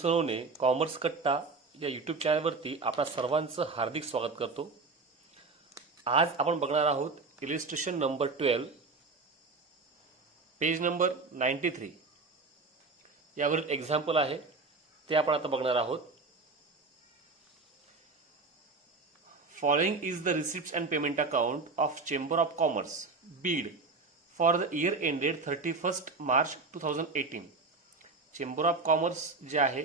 Sonawane commerce कट्टा या YouTube चॅनलवरती आपणा सर्वांचं हार्दिक स्वागत करतो। आज आपण बघणार आहोत इलिस्ट्रेशन नंबर 12 पेज नंबर 93 यावर एक्झाम्पल आहे ते आपण आता बघणार आहोत। Following is the receipts and payment account of chamber of commerce Beed for the year ended 31 March 2018। Chamber of commerce जे आहे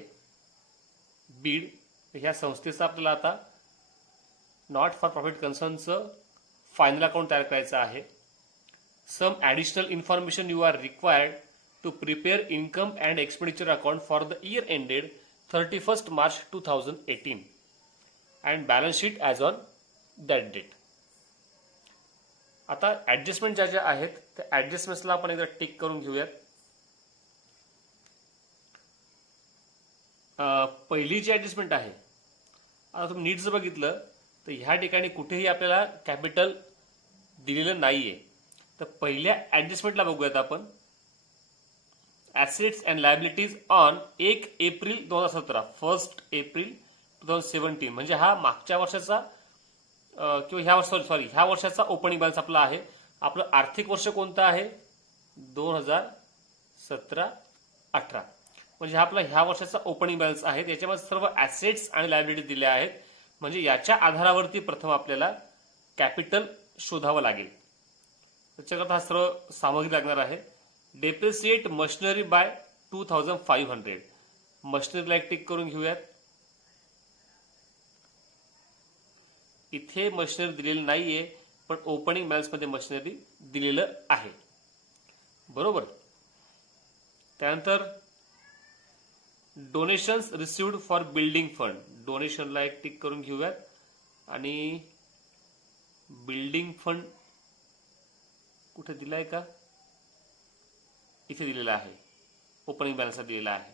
बीड ह्या संस्थेचं आपल्याला आता नॉट फॉर प्रॉफिट कन्सर्नचं फायनल अकाउंट तयार करायचं आहे। Some additional information you are required to prepare income and expenditure account for the year ended 31 March 2018 and balance sheet as on that date. आता ॲडजस्टमेंट ज्या आहेत त्या ॲडजस्टमेंट्सला आपण एकदा टिक करून घेऊयात। पहिली जी ॲडजस्टमेंट आहे, आता तुम्ही नीट जर बघितलं तर ह्या ठिकाणी कुठेही आपल्याला कॅपिटल दिलेलं नाहीये। तर पहिल्या ॲडजस्टमेंटला बघूयात आपण। Assets and liabilities on 1 April 2017 1 April 2017 म्हणजे हा मागच्या वर्षाचा किंवा ह्या वर्षाचा ओपनिंग बॅलन्स आपला आहे। आपलं आर्थिक वर्ष कोणतं आहे 2017-18 म्हणजे हा आपला ह्या वर्षाचा ओपनिंग बॅलन्स आहे। याच्यामध्ये सर्व ॲसेट्स आणि लायबिलिटी दिल्या आहेत। म्हणजे याच्या आधारावरती प्रथम आपल्याला कॅपिटल शोधावं लागेल। त्याच्याकरता हा सर्व सामग्री लागणार आहे। डेप्रिसिएट मशिनरी बाय 2500 मशिनरीला एक टिक करून घेऊयात। इथे मशिनरी दिलेली नाहीये पण ओपनिंग बॅलन्स मध्ये मशिनरी दिलेलं आहे, बरोबर। त्यानंतर donations received for building fund डोनेशनला एक टिक करून घेऊयात आणि बिल्डिंग फंड कुठे दिलाय का, इथे दिलेला आहे, ओपनिंग बॅलन्सला दिलेला आहे।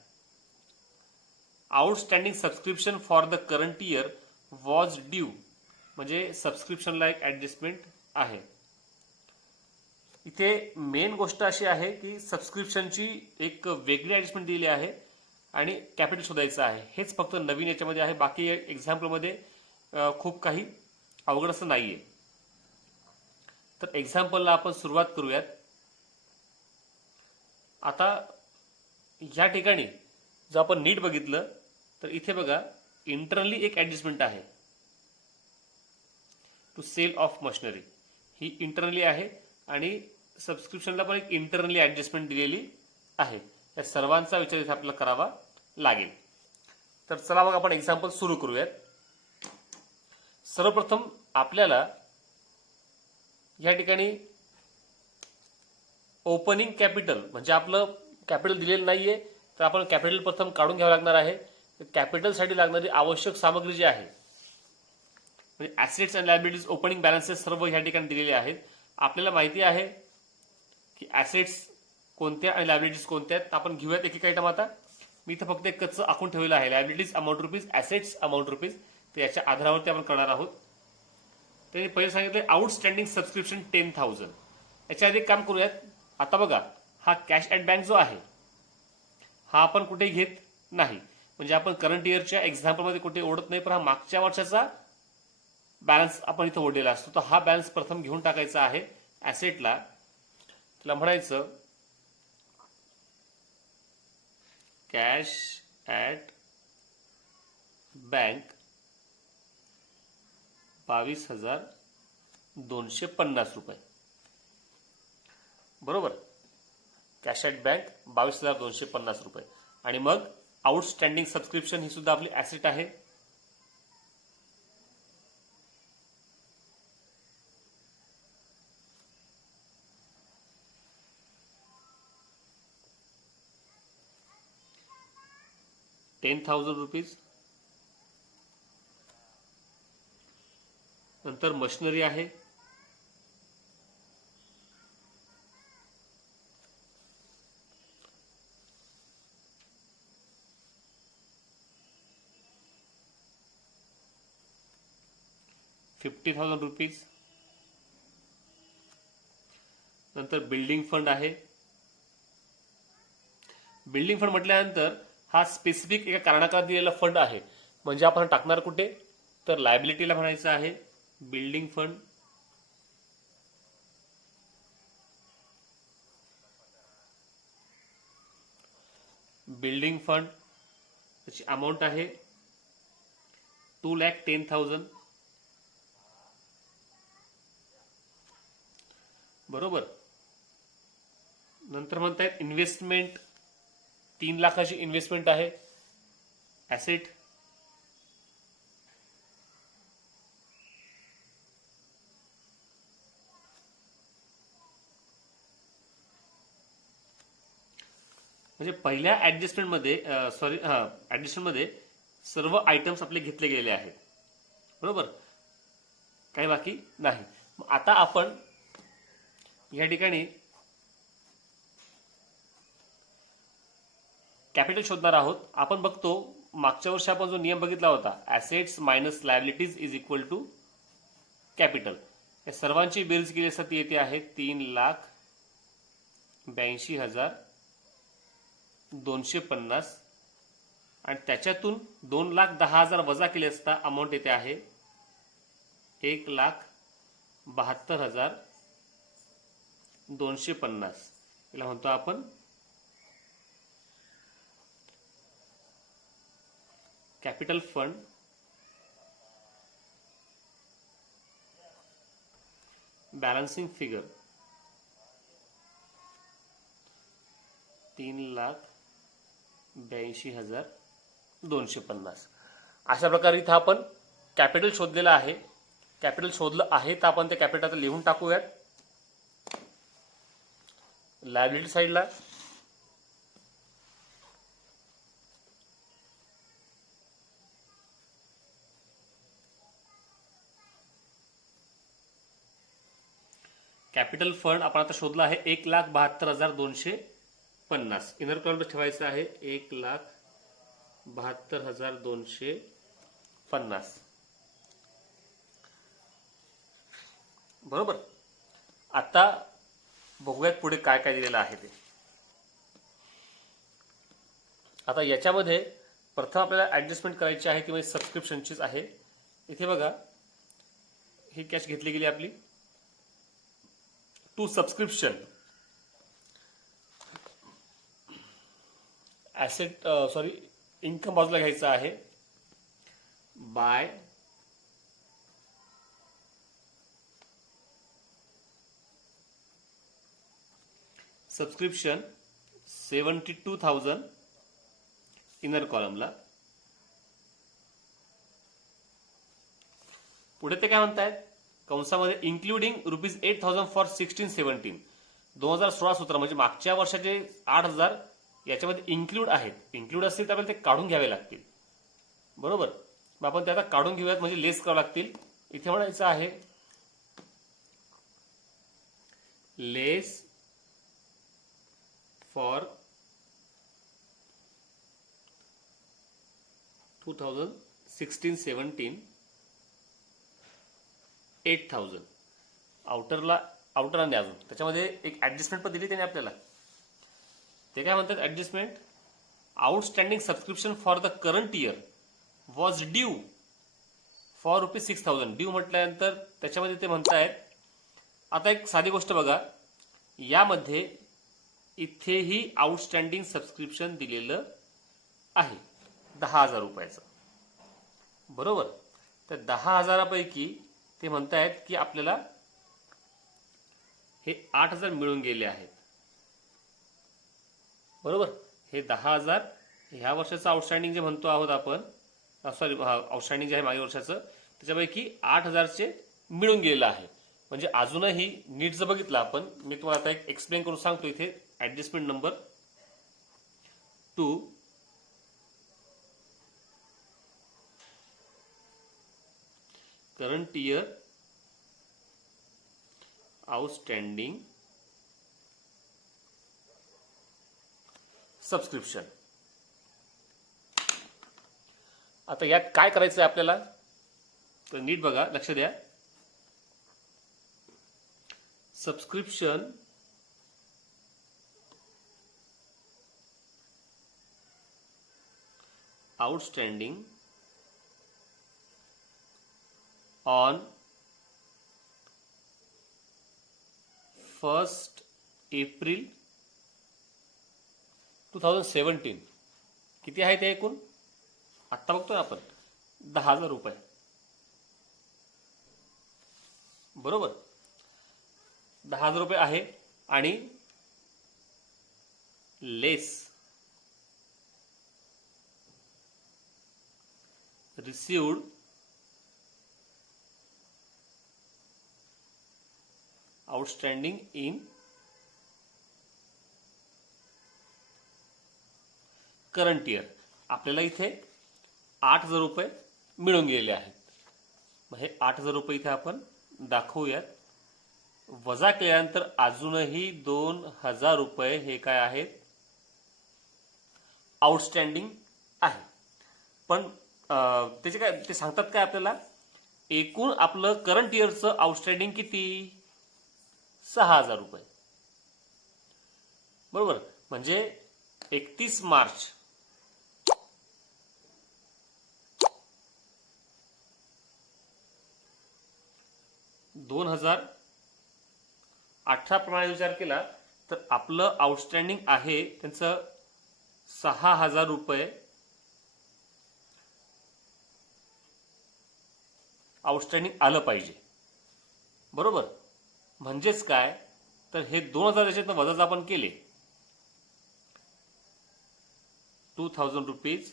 Outstanding subscription for the current year was due म्हणजे सबस्क्रिप्शनला एक ॲडजस्टमेंट आहे। इथे मेन गोष्ट अशी आहे की सबस्क्रिप्शनची एक वेगळी ॲडजस्टमेंट दिली आहे आणि कॅपिटल शोधायचं आहे। हेच फक्त नवीन याच्यामध्ये आहे, बाकी एक्झाम्पलमध्ये खूप काही अवघड असं नाहीये। तर एक्झाम्पलला आपण सुरुवात करूयात। आता या ठिकाणी जर आपण नीट बघितलं तर इथे बघा इंटरनली एक ॲडजस्टमेंट आहे टू सेल ऑफ मशिनरी, ही इंटरनली आहे आणि सबस्क्रिप्शनला पण एक इंटरनली ॲडजस्टमेंट दिलेली आहे। या सर्वांचा विचार इथे आपल्याला करावा लागेल। तर चला मग आपण एक्झाम्पल सुरू करूयात। सर्वप्रथम आपल्याला या ठिकाणी ओपनिंग कॅपिटल म्हणजे आपलं कॅपिटल दिलेलं नाहीये तर आपण कॅपिटल प्रथम काढून घ्यावं लागणार आहे। कॅपिटलसाठी लागणारी आवश्यक सामग्री जी आहे म्हणजे assets and liabilities opening balances सर्व ह्या ठिकाणी दिलेले आहेत। आपल्याला माहिती आहे की ॲसेट्स कोणत्या आणि लायबिलिटीज कोणत्या आहेत। आपण घेऊयात एक एक आयटम। आता मी इथं फक्त एक कच्चं आखून ठेवलेलं आहे, liabilities amount rupees, assets amount rupees. तर याच्या आधारावरती आपण करणार आहोत। त्यांनी पहिले सांगितलं आउटस्टँडिंग सबस्क्रिप्शन 10,000। याच्या आधी काम करूयात। आता बघा हा कॅश ॲट बँक जो आहे हा आपण कुठे घेत नाही, म्हणजे आपण करंट इयरच्या एक्झाम्पलमध्ये कुठे ओढत नाही, पण हा मागच्या वर्षाचा बॅलन्स आपण इथं ओढलेला असतो। तर हा बॅलन्स प्रथम घेऊन टाकायचा आहे ॲसेटला। त्याला म्हणायचं कॅश ॲट बँक 22,250 रुपये, बरोबर। कॅश ॲट बँक 22,250 रुपये आणि मग आउटस्टँडिंग सबस्क्रिप्शन ही सुद्धा आपली ॲसेट आहे। ₹10,000 नंतर मशिनरी आहे ₹50,000। नंतर बिल्डिंग फंड आहे। बिल्डिंग फंड म्हटल्यानंतर हा स्पेसिफिक एका कारणाकरता दिलेला फंड आहे. म्हणजे आपण टाकणार कुठे, तर लायबिलिटीला म्हणायचं आहे बिल्डिंग फंड. बिल्डिंग फंड त्याची अमाऊंट आहे 2,10,000. बरोबर. नंतर म्हणतायत इन्व्हेस्टमेंट, 3,00,000ची इन्व्हेस्टमेंट आहे. ऍसेट म्हणजे पहिल्या ऍडजस्टमेंटमध्ये सर्व आयटम्स आपले घेतले गेले आहेत. बरोबर, काही बाकी नाही. आता आपण या ठिकाणी कॅपिटल शोधणार आहोत. आपण बघतो मागच्या वर्षी आपण जो नियम बघितला होता, assets minus liabilities is equal to capital. या सर्वांची बेरीज केली असता ती येते आहे 3,82,250 आणि त्याच्यातून 2,10,000 वजा केले असता अमाऊंट येते आहे 1,72,250. याला म्हणतो आपण कॅपिटल फंड बॅलन्सिंग फिगर 3,82,250. अशा प्रकारे इथं आपण कॅपिटल शोधलेलं आहे. कॅपिटल शोधलं आहे तर आपण ते कॅपिटल आता लिहून टाकूयात लायबिलिटी साईडला. कॅपिटल फंड आपण आता शोधला आहे 1,72,250. इनर कॉलम ठेवायचं आहे 1,72,250. बरोबर. आता बघूयात पुढे काय काय दिलेलं आहे ते. आता याच्यामध्ये प्रथम आपल्याला ऍडजस्टमेंट करायची आहे ती म्हणजे सबस्क्रिप्शनचीच आहे. इथे बघा ही कॅश घेतली गेली आपली टू सबस्क्रिप्शन ऍसेट इन्कम बाजूला घ्यायचं आहे बाय सबस्क्रिप्शन 72,000 इनर कॉलमला. पुढे ते काय म्हणतायत कंसामध्ये इन्क्लुडिंग ₹8,000 फॉर 16-17. 2016-17 म्हणजे मागच्या वर्षाचे 8,000 याच्यामध्ये इन्क्लूड आहेत. इन्क्लूड असतील तर आपल्याला ते काढून घ्यावे लागतील. बरोबर, मग आपण ते आता काढून घेऊयात म्हणजे लेस करावं लागतील. इथे म्हणायचं आहे लेस फॉर 2016-17 8,000. आउटर आणि अजून त्याच्यामध्ये एक ऍडजस्टमेंट पण दिली त्याने आपल्याला. ते काय म्हणतात adjustment, outstanding subscription for the current year was due for ₹6,000. Due म्हटल्यानंतर त्याच्यामध्ये ते म्हणतायत आता एक साधी गोष्ट बघा, यामध्ये इथेही आउटस्टँडिंग सबस्क्रिप्शन दिलेलं आहे 10,000 रुपयाचं. बरोबर, तर 10,000पैकी ते म्हणतायत की आपल्याला हे 8,000 मिळून गेले आहेत. बरोबर, हे 10,000 ह्या वर्षाचं आउटस्टँडिंग जे म्हणतो आहोत आपण, आउटस्टँडिंग जे आहे मागील वर्षाचं त्याच्यापैकी 8,000चे मिळून गेलेलं आहे. म्हणजे अजूनही नीट जर बघितलं आपण, मी तुम्हाला आता एक एक्सप्लेन करून सांगतो. इथे adjustment number 2 current year outstanding subscription. आता यात काय करायचं आहे आपल्याला तर नीट बघा, लक्ष द्या. सबस्क्रिप्शन आउटस्टँडिंग ऑन 1 एप्रिल 2017 किती आहे ते एकूण? आत्ता बघतोय आपण 10,000 रुपये. बरोबर, 10,000 रुपये आहे आणि less received outstanding in current year. आपल्याला इथे 8,000 रुपये मिळून गेलेले आहेत. मग हे 8,000 रुपये इथे आपण दाखवूयात. वजा केल्यानंतर अजूनही 2,000 रुपये हे काय आहेत? आउटस्टँडिंग आहे. पण त्याचे काय ते सांगतात काय आपल्याला? एकूण आपलं करंट इयरचं आउटस्टँडिंग किती? 6,000 रुपये. बरोबर, म्हणजे 31 मार्च 2018 प्रमाणे विचार केला तर आपलं आउटस्टँडिंग आहे त्यांचं 6,000 रुपये आउटस्टँडिंग आलं पाहिजे. बरोबर, म्हणजेच काय तर हे 2,000 याच्यातनं वजा जर आपण केले 2,000 रुपीज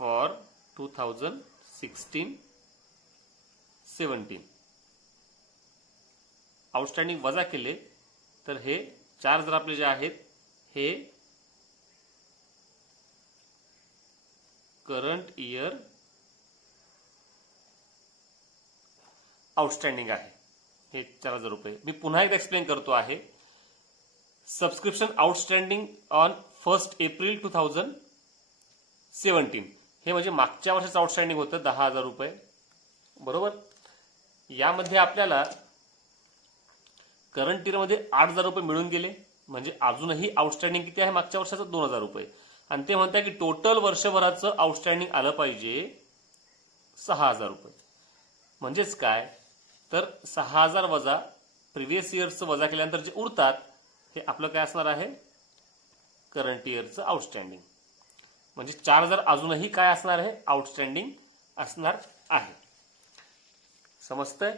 फॉर 2016-17 आउटस्टँडिंग वजा केले तर हे 4,000 आपले जे आहेत हे करंट इयर आउटस्टँडिंग आहे. हे 4,000 रुपये. मी पुन्हा एकदा एक्सप्लेन करतो आहे. सबस्क्रिप्शन आउटस्टँडिंग ऑन 1 एप्रिल 2017 हे म्हणजे मागच्या वर्षाचं आउटस्टँडिंग होतं 10,000 रुपये. बरोबर, यामध्ये आपल्याला करंट इयरमध्ये 8,000 रुपये मिळून गेले. म्हणजे अजूनही आउटस्टँडिंग किती आहे मागच्या वर्षाचं? 2,000 रुपये. आणि ते म्हणतात की टोटल वर्षभराचं आउटस्टँडिंग आलं पाहिजे 6,000 रुपये. म्हणजेच काय तर 6,000 वजा प्रिव्हियस इयरचं वजा केल्यानंतर जे उरतात हे आपलं काय असणार आहे? करंट इयरचं आउटस्टँडिंग. म्हणजे 4,000 अजूनही काय असणार आहे? आउटस्टँडिंग असणार आहे. समजतंय?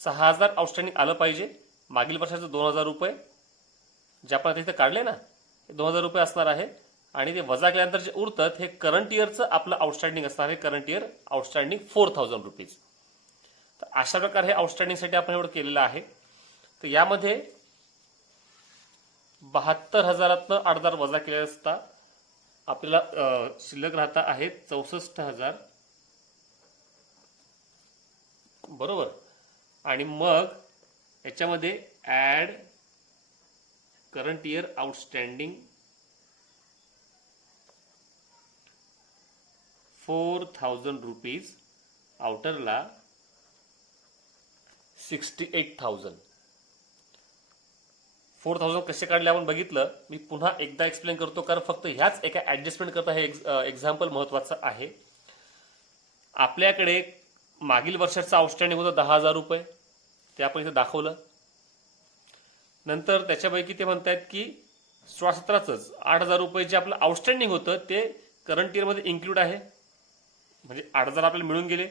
6,000 आउटस्टँडिंग आलं पाहिजे. मागील वर्षाचं 2,000 रुपये जे आपण आता इथे काढले ना हे 2,000 रुपये असणार आहे. आणि ते वजा केल्यानंतर जे उरतात हे करंट इयरचं आपलं आउटस्टँडिंग असणार आहे. Current year outstanding 4,000 rupees. तर अशा प्रकारे हे आउटस्टँडिंगसाठी आपण एवढं केलेलं आहे. तर यामध्ये 72,000तनं 8,000 वजा केले असता आपल्याला शिल्लक राहता आहेत 64,000. बरोबर, आणि मग याच्यामध्ये add current year outstanding 4,000 rupees. आउटरला 68,000. 4,000 कसे काढले आपण बघितलं. मी पुन्हा एकदा एक्सप्लेन करतो कारण फक्त ह्याच एका ऍडजस्टमेंट करता हे एक्झाम्पल महत्वाचं आहे. आपल्याकडे मागील वर्षाचं आउटस्टँडिंग होतं 10,000 रुपये. ते आपण इथे दाखवलं. नंतर त्याच्यापैकी ते म्हणतायत की 16-17च 8,000 रुपये जे आपलं आउटस्टँडिंग होतं ते करंट इयरमध्ये इन्क्लूड आहे. म्हणजे 8,000 आपल्याला मिळून गेले.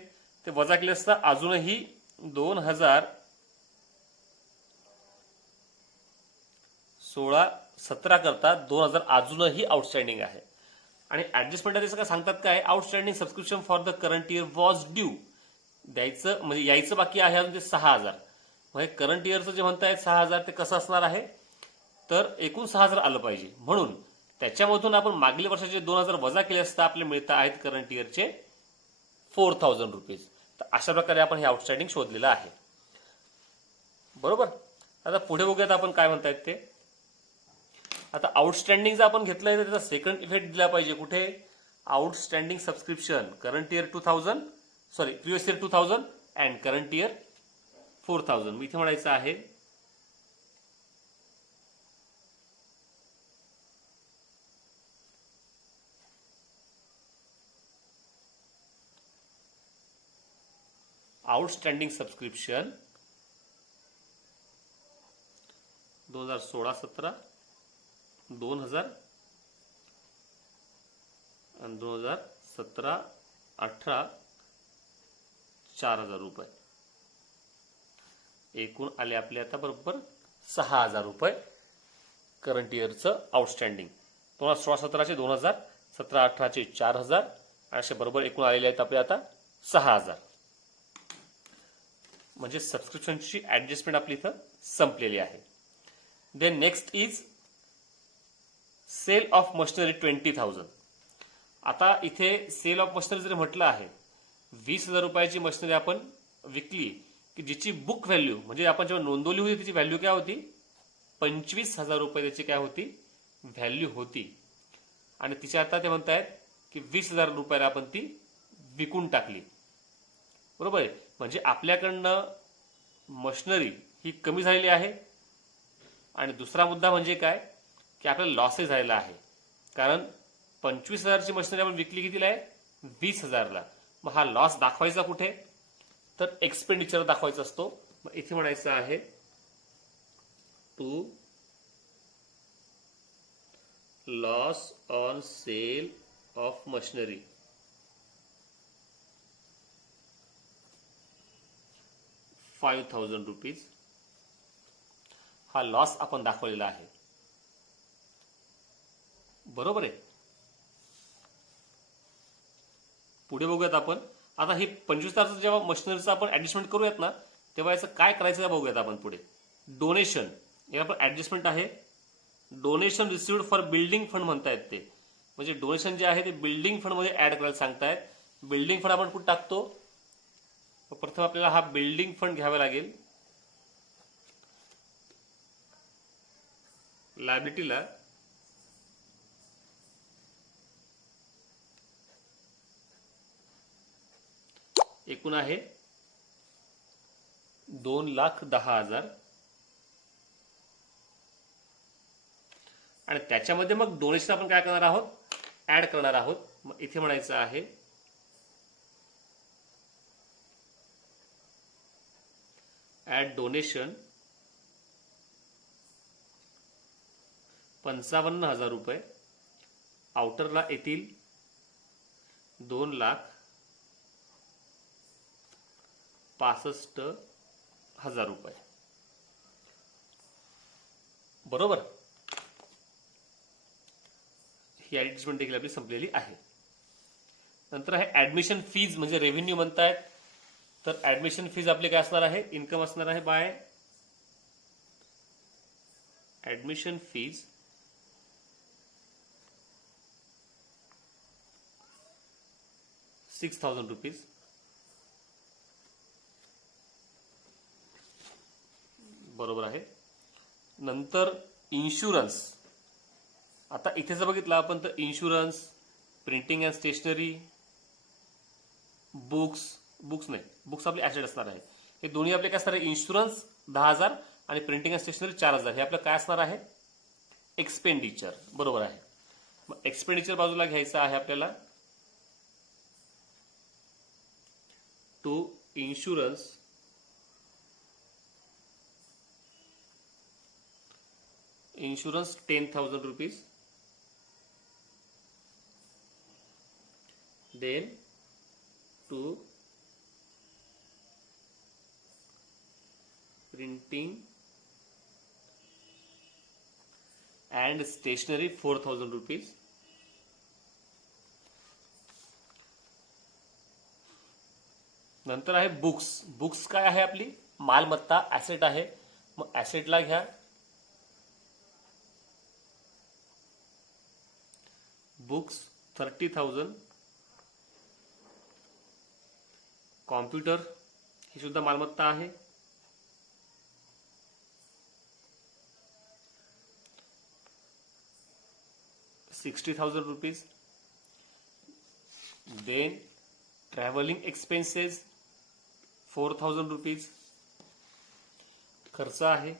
ते वजा केले असता अजूनही 2016-17 करता 2,000 अजूनही आउटस्टँडिंग आहे. आणि ऍडजस्टमेंट त्याचं काय सांगतात काय? Outstanding subscription for the current year was due. द्यायचं म्हणजे यायचं बाकी आहे अजून ते 6,000. म्हणजे करंट इयरचं जे म्हणतायत 6,000 ते कसं असणार आहे तर एकूण 6,000 आलं पाहिजे. म्हणून त्याच्यामधून आपण मागील वर्षाचे 2,000 वजा केले असता आपले मिळत आहेत करंट इयरचे 4,000 रुपीज. तर अशा प्रकारे आपण हे आउटस्टँडिंग शोधलेलं आहे. बरोबर, आता पुढे बघूयात आपण काय म्हणतायत ते. आता आउटस्टँडिंग जर आपण घेतलंय तर त्याचा सेकंड इफेक्ट दिला पाहिजे. कुठे? Outstanding subscription current year 2,000 previous year 2,000 and current year 4,000. मी इथे म्हणायचं आहे आउटस्टँडिंग सबस्क्रिप्शन 2016-17, 2000 आणि 2017-18 4,000 रुपये. एकूण आले आपले आता बरोबर 6,000 रुपये करंट इयरचं आउटस्टँडिंग. 2016-17चे 2,000, 17-18चे 4,000 आणि असे बरोबर एकूण आलेले आहेत आपले आता 6,000. म्हणजे सबस्क्रिप्शनची ऍडजस्टमेंट आपली इथं संपलेली आहे. Then next is sale of machinery 20,000. आता इथे सेल ऑफ मशिनरी जरी म्हटलं आहे, 20,000 रुपयाची मशिनरी आपण विकली की जिची बुक व्हॅल्यू म्हणजे आपण जेव्हा नोंदवली होती तिची व्हॅल्यू काय होती, 25,000 रुपये त्याची काय होती, व्हॅल्यू होती. आणि तिच्या आता ते म्हणतायत की 20,000 रुपयाला आपण ती विकून टाकली. बरोबर आहे. म्हणजे आपल्याकडनं मशिनरी ही कमी झालेली आहे. आणि दुसरा मुद्दा म्हणजे काय की आपल्याला लॉसेस झालेला आहे. कारण 25,000ची मशिनरी आपण विकली कितीला आहे, 20,000ला. मग हा लॉस दाखवायचा कुठे, तर एक्सपेंडिचर दाखवायचा असतो. मग इथे म्हणायचं आहे to loss on sale of machinery. ₹5,000 हा लॉस आपण दाखवलेला आहे. बरोबर आहे. पुढे बघूयात आपण. आता ही 25,000 जेव्हा मशिनरीचं आपण ऍडजस्टमेंट करूयात ना, तेव्हा याचं काय करायचं बघूयात आपण पुढे. डोनेशन हे आपण ऍडजस्टमेंट आहे. Donation received for building fund म्हणतायत ते. म्हणजे डोनेशन जे आहे ते बिल्डिंग फंड मध्ये ऍड करायला सांगतायत. बिल्डिंग फंड आपण कुठे टाकतो, प्रथम आपल्याला हा बिल्डिंग फंड घ्यावा लागेल. लायबिलिटीला एकूण आहे 2,10,000 आणि त्याच्यामध्ये मग डोनेशन आपण काय करणार आहोत, ऍड करणार आहोत. मग इथे म्हणायचं आहे ऍड डोनेशन 55,000 रुपये. आउटरला येतील 2,65,000 रुपये. बरोबर. ही ऍडजस्टमेंट देखील आपली संपलेली आहे. नंतर आहे ऍडमिशन फीज म्हणजे रेव्हेन्यू म्हणतायत. तर ऍडमिशन फीज आपले काय असणार आहे, इन्कम असणार आहे बाय ऍडमिशन फीज ₹6,000. बरोबर आहे. नंतर इन्शुरन्स. आता इथे जर बघितलं आपण तर insurance, printing and stationery, books आपले ऍसेट असणार आहे. हे दोन्ही आपले काय असणार आहे, इन्शुरन्स 10,000 आणि प्रिंटिंग अँड स्टेशनरी 4,000. हे आपलं काय असणार आहे, एक्सपेंडिचर. बरोबर आहे. मग एक्सपेंडिचर बाजूला घ्यायचं आहे आपल्याला. To insurance ₹10,000. Then to printing and stationery ₹4,000. नंतर आहे बुक्स काय आहे, आपली मालमत्ता ऍसेट आहे. मग ऍसेटला घ्या बुक्स 30,000. कॉम्प्युटर ही सुद्धा मालमत्ता आहे. ₹60,000. देन ट्रॅव्हलिंग एक्सपेन्सेस ₹4,000 खर्च आहे.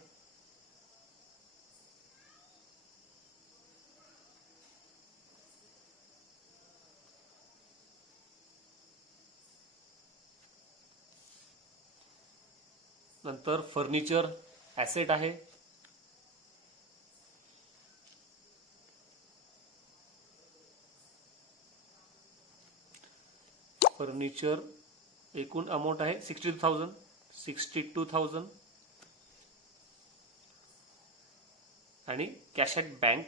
नंतर फर्निचर ॲसेट आहे. फर्निचर एकूण अमाऊंट आहे 62,000 आणि कॅश ॲट बँक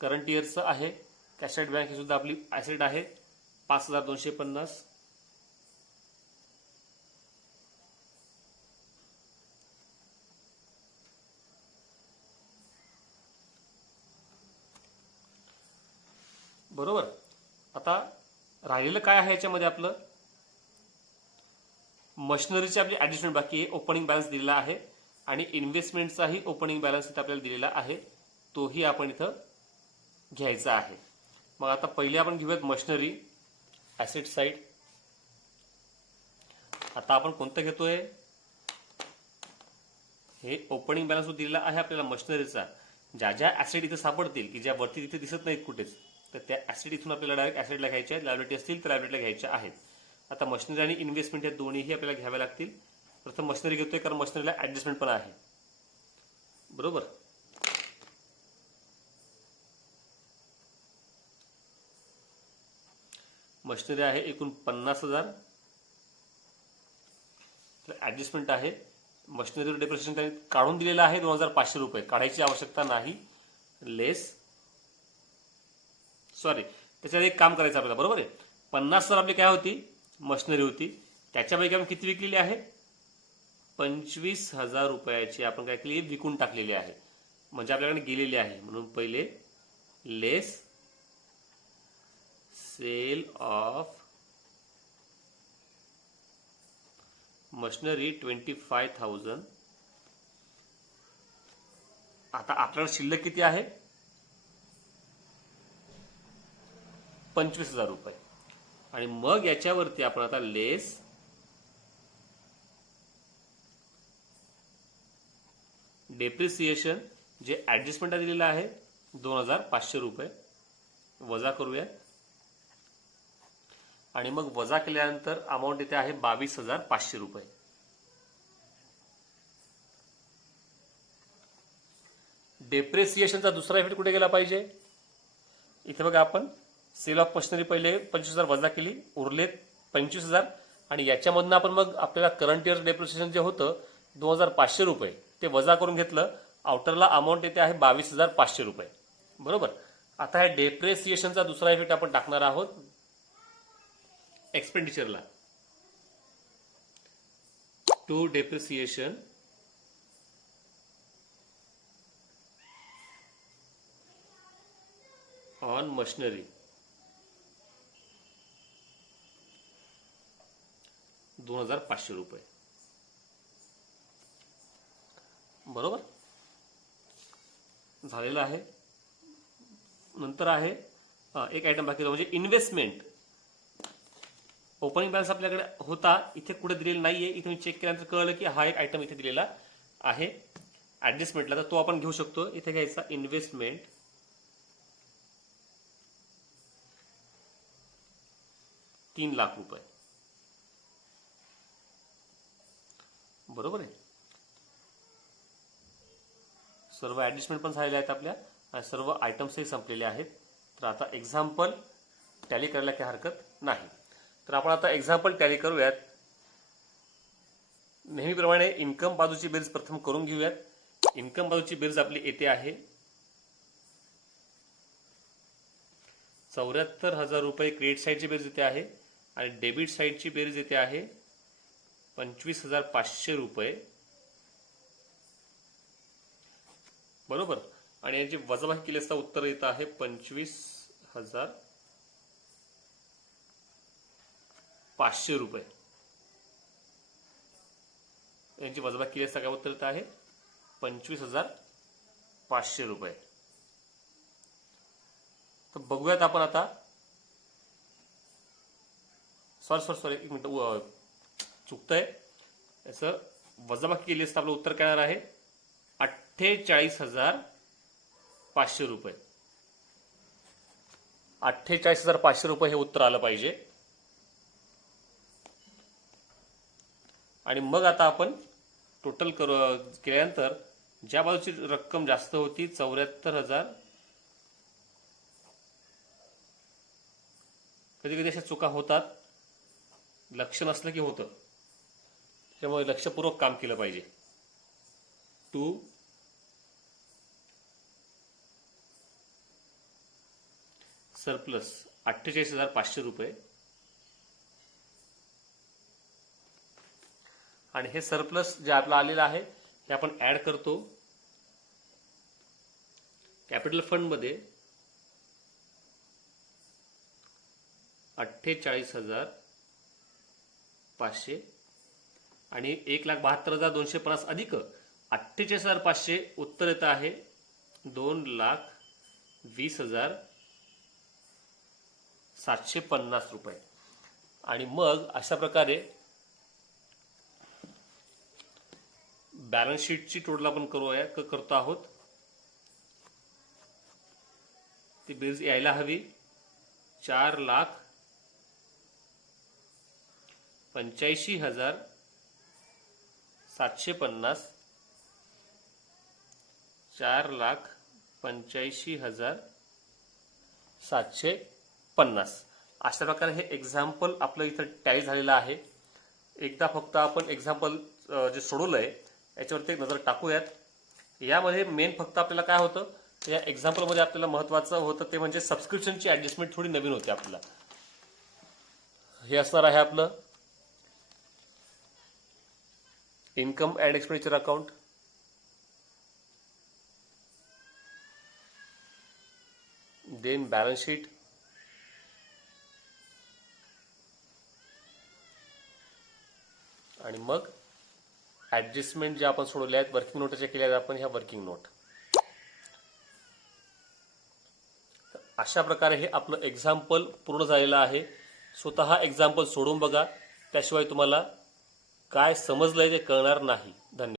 करंट इयरचं आहे. कॅश ॲट बँक ही सुद्धा आपली ॲसेट आहे 5,250. बरोबर. आता राहिलेलं काय आहे याच्यामध्ये आपलं मशिनरीची आपली ॲडजस्टमेंट बाकी आहे. ओपनिंग बॅलन्स दिलेला आहे आणि इन्व्हेस्टमेंटचाही ओपनिंग बॅलन्स इथं आपल्याला दिलेला आहे, तोही आपण इथं घ्यायचा आहे. मग आता पहिले आपण घेऊयात मशिनरी ॲसेट साईड. आता आपण कोणतं घेतोय, हे ओपनिंग बॅलन्स दिलेला आहे आपल्याला मशिनरीचा. ज्या ज्या ॲसेट इथं सापडतील की ज्या वरती तिथे दिसत नाहीत कुठेच, तर त्या ॲसेट इथून आपल्याला डायरेक्ट ॲसेटला घ्यायच्या आहेत. लायबिलिटी असतील तर लायबिलिटीला घ्यायच्या आहेत. आता मशिनरी आणि इन्व्हेस्टमेंट या दोन्हीही आपल्याला घ्याव्या लागतील. प्रथम मशिनरी घेतोय कारण मशिनरीला ॲडजस्टमेंट पण आहे. बरोबर. मशिनरी आहे एकूण 50,000. ॲडजस्टमेंट आहे. मशिनरीवर डेप्रिसिएशन त्यांनी काढून दिलेलं आहे 2,500 रुपये. काढायची आवश्यकता नाही. लेस सॉरी त्याच्यात एक काम करायचं आपल्याला. बरोबर आहे. 50,000 आपली काय होती मशिनरी होती, त्याच्यापैकी आपण किती विकलेली आहे 25,000 रुपयाची आपण काय केली विकून टाकलेली आहे, म्हणजे आपल्याकडे गेलेली आहे. म्हणून पहिले लेस सेल ऑफ मशिनरी 25,000. आता आपल्याला शिल्लक किती आहे 25,000 रुपये. आणि मग याच्यावरती आपण आता लेस डेप्रिसिएशन जे ॲडजस्टमेंट दिलेलं आहे 2,500 रुपये वजा करूया. आणि मग वजा केल्यानंतर अमाऊंट इथे आहे 22,500 रुपये. डेप्रिसिएशनचा दुसरा इफेक्ट कुठे गेला पाहिजे, इथे बघा आपण सेल ऑफ मशिनरी पहिले 25,000 वजा केली, उरलेत 25,000. आणि याच्यामधनं आपण मग आपल्याला करंट इयर डेप्रिसिएशन जे होतं 2,500 रुपये ते वजा करून घेतलं. आउटरला अमाऊंट येते आहे 22,500 रुपये. बरोबर. आता ह्या डेप्रिसिएशनचा दुसरा इफेक्ट आपण टाकणार आहोत एक्सपेंडिचरला. टू डेप्रिसिएशन ऑन मशिनरी 2,500 रुपये. बरोबर झालेलं आहे. नंतर आहे एक आयटम बाकी म्हणजे इन्व्हेस्टमेंट. ओपनिंग बॅलन्स आपल्याकडे होता, इथे कुठे दिलेला नाहीये. इथे मी चेक केल्यानंतर कळलं की हा एक आयटम इथे दिलेला आहे ऍडजस्टमेंटला, तर तो आपण घेऊ शकतो. इथे घ्यायचा इन्व्हेस्टमेंट 3,00,000 रुपये. बरोबर आहे. सर्व ऍडजस्टमेंट पण झालेले आहेत आपल्या आणि सर्व आयटम्सही संपलेले आहेत. तर आता एक्झाम्पल टॅली करायला काही हरकत नाही. तर आपण आता एक्झाम्पल टॅली करूयात. नेहमीप्रमाणे इन्कम बाजूची बेरीज प्रथम करून घेऊयात. इन्कम बाजूची बेरीज आपली येते आहे 74,000 रुपये. क्रेडिट साईडची बेरीज येते आहे आणि डेबिट साईडची बेरीज येते आहे 25,500 रुपये. बरोबर. आणि यांची वजाबाकी केली असता उत्तर येत आहे 25,500 रुपये. यांची वजाबाकी केली असता काय उत्तर येत आहे 25,500 रुपये. तर बघूयात आपण आता. सॉरी एक मिनिट चुकतंय. याचं वजाबाकी केली असता आपलं उत्तर काय येणार आहे 48,500 रुपये. 48,500 रुपये हे उत्तर आलं पाहिजे. आणि मग आता आपण टोटल केल्यानंतर ज्या बाजूची रक्कम जास्त होती 74,000, कधी कधी अशा चुका होतात, लक्ष नसलं की होतं, त्यामुळे लक्षपूर्वक काम केलं पाहिजे. टू सरप्लस 48,500 रुपये, आणि हे सरप्लस जे आपलं आलेलं आहे हे आपण ऍड करतो कॅपिटल फंड मध्ये. 48,500 आणि 1,72,250 अधिक 48,500 उत्तर येत आहे 2,20,750 रुपये. आणि मग अशा प्रकारे बॅलन्स शीटची टोटल आपण करतो आहोत. ती बेरीज यायला हवी 4,85,750, 4,85,750. अशा प्रकारे हे एक्झाम्पल आपलं इथं टॅली झालेलं आहे. एकदा फक्त आपण एक्झाम्पल जे सोडवलंय याच्यावरती एक नजर टाकूयात. यामध्ये मेन फक्त आपल्याला काय होतं, या एक्झाम्पलमध्ये आपल्याला महत्वाचं होतं ते म्हणजे सबस्क्रिप्शनची ऍडजस्टमेंट थोडी नवीन होती आपल्याला. हे असणार आहे आपलं income and expenditure account. Then balance sheet, आणि मग ऍडजस्टमेंट जे आपण सोडवले आहेत वर्किंग नोटच्या केल्या आहेत आपण ह्या वर्किंग नोट. अशा प्रकारे हे आपलं एक्झाम्पल पूर्ण झालेलं आहे. स्वतः एक्झाम्पल सोडून बघा, त्याशिवाय तुम्हाला काय समजलंय ते कळणार नाही. धन्यवाद.